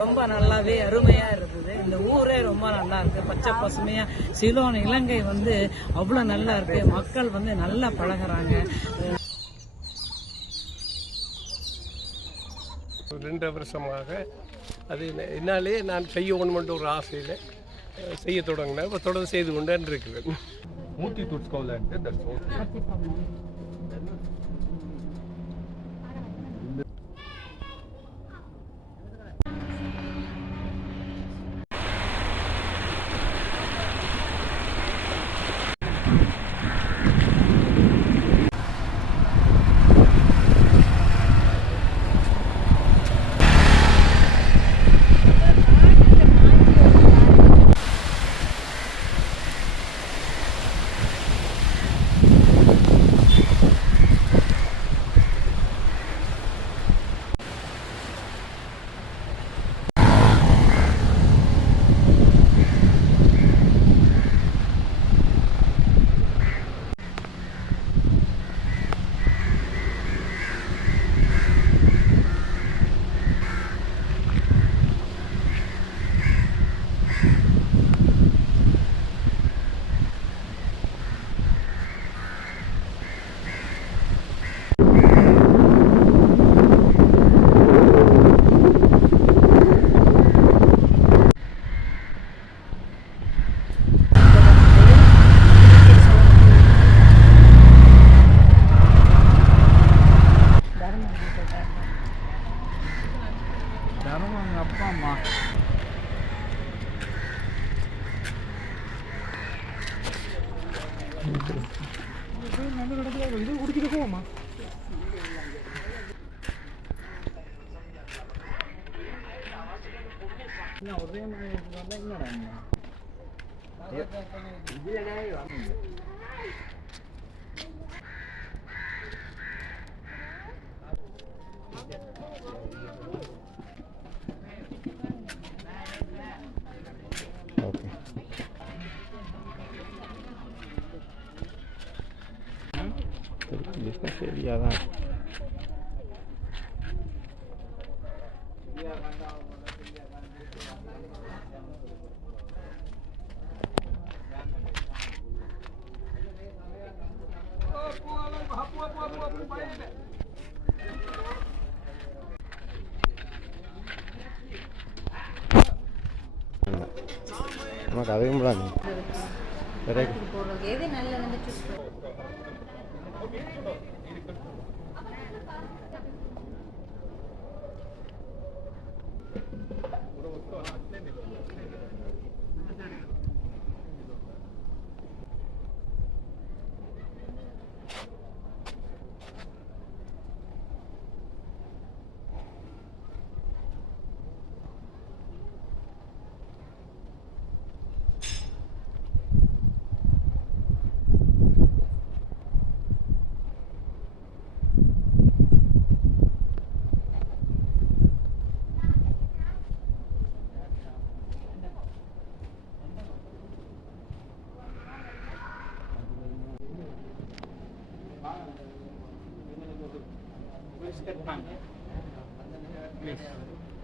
ரொம்ப நல்லாவே அருமையா இருந்தது. இந்த ஊரே ரொம்ப நல்லா இருக்கு, பச்சை பசுமையா. சிலோன் இலங்கை அவ்வளவு நல்லா இருக்கு. மக்கள் நல்லா பழகுறாங்க. 2 வருஷமாக அது என்னாலே நான் செய்யணுமென்ற ஒரு ஆசையில் செய்ய தொடங்கினேன். இப்போ தொடர்ந்து செய்து கொண்டே இருக்கிறேன். ಮೂತಿ ತುಡ್ಸ್ಕೊಳ್ಳಂತೆ அப்பா அம்மா இது குடிக்கிட்டு போவோமா? ஒரே மாதிரி என்னடா பிஸ்னஸ் ஏரியா தான். நமக்கு அதையும் விடாது. எது நல்ல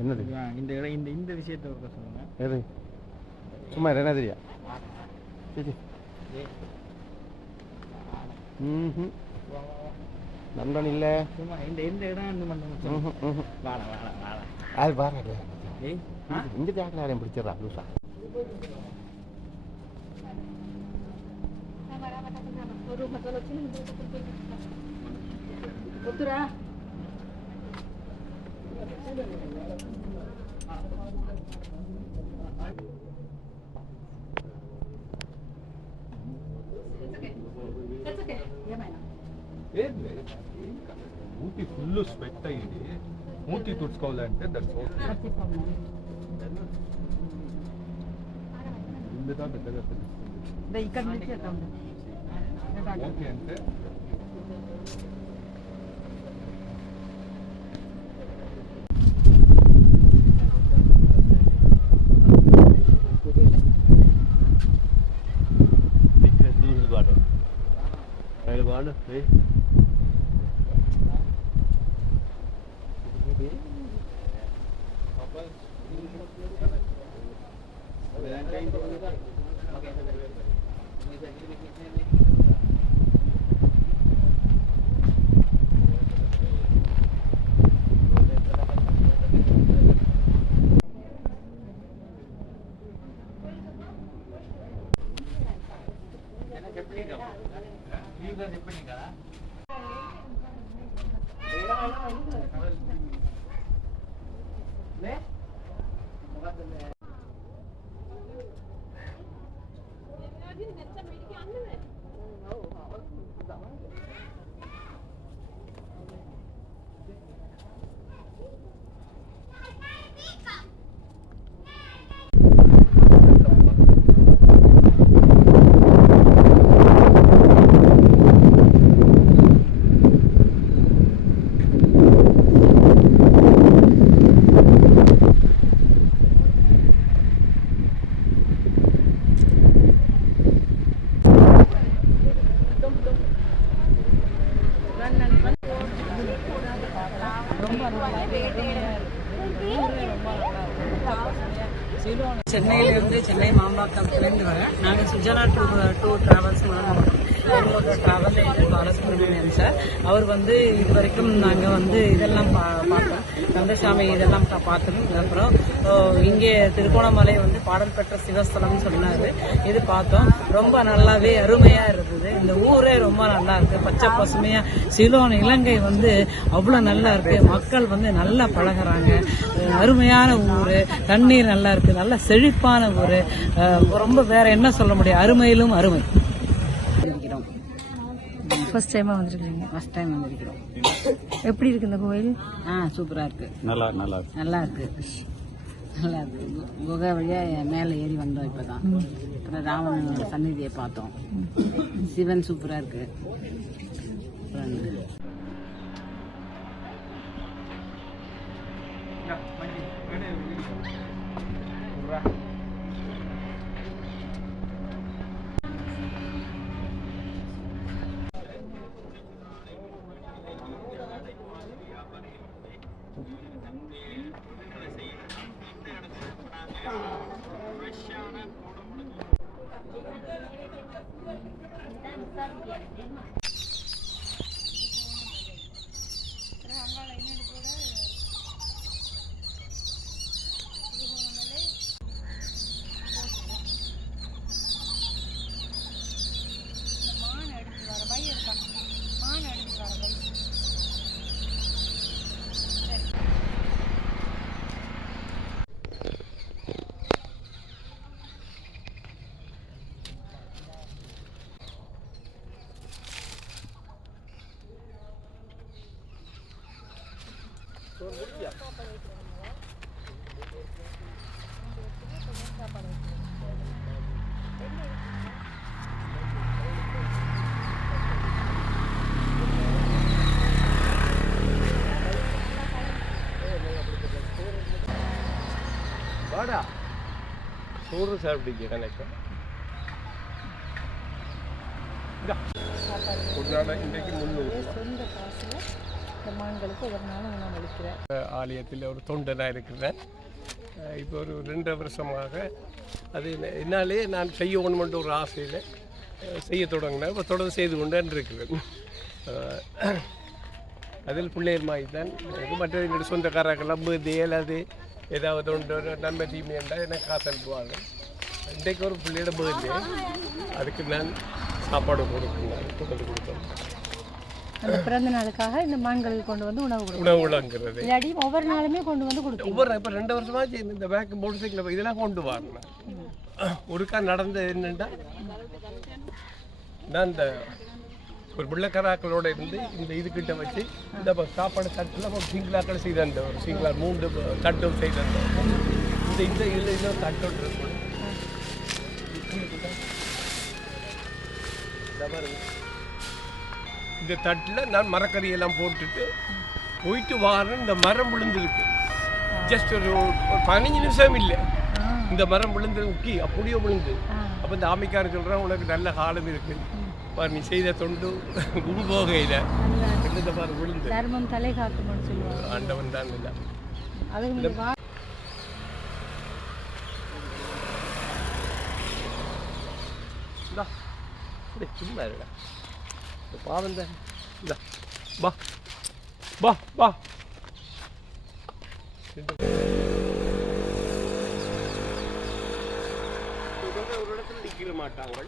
என்னது இந்த இந்த விஷயத்தை சொல்லுங்க. எது சும்மா என்ன தெரியா? நண்பன் இல்லை சும்மா இந்த இந்த இடம் அது பாருங்க. இந்த ஜாக்கில் யாரையும் பிடிச்சிடறா லூசா. ಮೂತಿ ಫುಲ್ಲು ಸ್ವೆಟ್ ಆಗಿದೆ. ಮೂತಿ ತುಡ್ಸ್ಕೊಳ್ಳಂತೆ ದಟ್ಸ್ ಓಕೆ. ಹಿಂದೆ ಬೆಟ್ಟದ ಈ ಕಡೆ ಓಕೆ ಅಂತೆ. சென்னையிலேருந்து சென்னை மாம்பாக்கத்துலேருந்து வரேன். நாங்கள் சுஜனா டூர் டிராவல்ஸ் எங்களோட டிராவல் ஏஜென்ட் பாலசுப்ரமணியன் சார். அவர் இது வரைக்கும் நாங்கள் இதெல்லாம் பார்த்தோம், கந்தசாமி இதெல்லாம் பார்த்தோம். அப்புறம் இங்கே திருகோணமலை பாடல் பெற்ற சிவஸ்தலம்னு சொன்னார், இது பார்த்தோம். ரொம்ப நல்லாவே அருமையாக இருந்தது. இந்த ஊரே ரொம்ப நல்லா இருக்கு, பச்சை பசுமையா. சிலோன் இலங்கை அவ்வளோ நல்லா இருக்கு. மக்கள் நல்லா பழகுறாங்க. அருமையான ஊர், தண்ணீர் நல்லா இருக்கு, நல்ல செழிப்பான ஊர். ரொம்ப வேற என்ன சொல்ல முடியும், அருமையிலும் அருமை. ஃபர்ஸ்ட் டைமா வந்திருக்கீங்க? ஃபர்ஸ்ட் டைம் வந்திருக்கிறோம். எப்படி இருக்கு இந்த கோயில்? சூப்பரா இருக்கு, நல்லா இருக்கு. குகை வழியா மேல ஏறி வந்தோம் இப்பதான். அப்புறம் ராவண சந்நிதியை பார்த்தோம். சிவன் சூப்பரா இருக்கு. வாடா சோறு சாப்பிட்டீங்க கணக்கு ஒரு நாள் இன்றைக்கு 300 ஆலயத்தில் ஒரு தொண்டனாக இருக்கிறேன். இப்போ ஒரு 2 வருஷமாக அது என்னாலே நான் செய்யணுமென்ற ஒரு ஆசையில் செய்ய தொடங்கினேன். இப்போ தொடர்ந்து செய்து கொண்டு இருக்கிறேன். அதில் பிள்ளைகள் மாதிரி தான் எனக்கு மற்ற என்னுடைய சொந்தக்காரர்கள்லாம் அது ஏதாவது ஒன்று நன்மை தீமை என்றால் எனக்கு காசு அனுப்புவாங்க. இன்றைக்கு ஒரு பிள்ளையோட பர்த்டே, அதுக்கு நான் சாப்பாடு கொடுக்கணும், கொண்டு கொடுத்தோம். அந்த பிறந்த நாளுக்காக இந்த மான்களுக்கு கொண்டு வந்து உணவு வழங்குறது. இல்லாட்டி ஒவ்வொரு நாளுமே கொண்டு வந்து கொடுத்தோம். இப்போ 2 வருஷமாச்சு இந்த பேக் மோட்டர் சைக்கிள் இதெல்லாம் கொண்டு வரணும். ஒருக்கா நடந்தது என்னென்னா, நான் இந்த ஒரு பிள்ளைக்காராக்களோட இருந்து இந்த இதுக்கிட்ட வச்சு இந்த சாப்பாடு தட்டில் ஒரு சிங்கிளாக்கள் செய்த ஒரு சிங்கிளா 3 தட்டும் செய்த இந்த இன்னொரு தட்டோடு இருக்கும். இந்த தட்டில் நான் மரக்கறியெல்லாம் போட்டுட்டு போயிட்டு வாரேன். இந்த மரம் விழுந்துருக்கு. ஜஸ்ட் ஒரு 15 நிமிஷம் இல்லை, இந்த மரம் விழுந்து உக்கி அப்படியே விழுந்து. அப்போ இந்த ஆமைக்காரன் சொல்கிறான், உனக்கு நல்ல காலம் இருக்கு பாரு, நீ செய்த தொண்டு உள்போகையில் இந்த பாரு விழுந்து. தர்மம் தலை காக்கும்னு சொல்லுவாங்க. ஆண்டவன் தான் இல்லை. இந்தா இப்படி சும்மா இருடா இந்த பாவம் தான் இந்தா வா வா வா ஒரு இடத்துல நிற்க மாட்டாங்க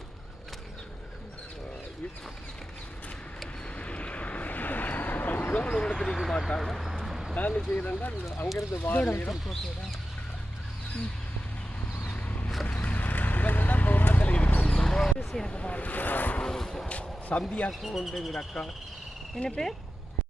ஒரு இடத்துல நிற்க மாட்டாங்க நான் செய்கிறேன்னா அங்கிருந்து வாரம் இதெல்லாம் போராட்டத்தில் இருக்கு எனக்கு பாருங்க. சந்தியாக்கும் உண்டு எங்கள் அக்கா என்ன பேர்